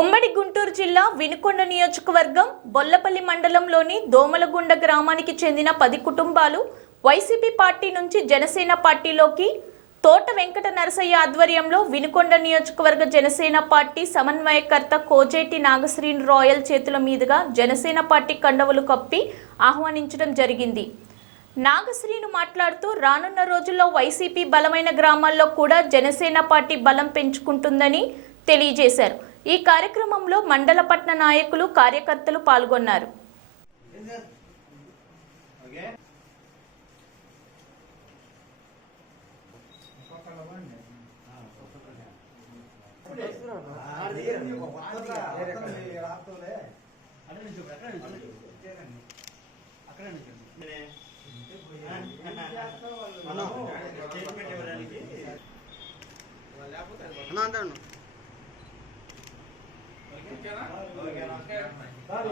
ఉమ్మడి గుంటూరు జిల్లా వినుకొండ నియోజకవర్గం బొల్లపల్లి మండలంలోని దోమలగుండ గ్రామానికి చెందిన పది కుటుంబాలు వైసీపీ పార్టీ నుంచి జనసేన పార్టీలోకి తోట వెంకట నరసయ్య ఆధ్వర్యంలో వినుకొండ నియోజకవర్గ జనసేన పార్టీ సమన్వయకర్త కోజేటి నాగశ్రీన్ రాయల్ చేతుల మీదుగా జనసేన పార్టీ కండవలు కప్పి ఆహ్వానించడం జరిగింది. నాగశ్రీను మాట్లాడుతూ రానున్న రోజుల్లో వైసీపీ బలమైన గ్రామాల్లో కూడా జనసేన పార్టీ బలం పెంచుకుంటుందని తెలియజేశారు. ఈ కార్యక్రమంలో మండల పట్న నాయకులు కార్యకర్తలు పాల్గొన్నారు అన్న అంటాను ಸರ್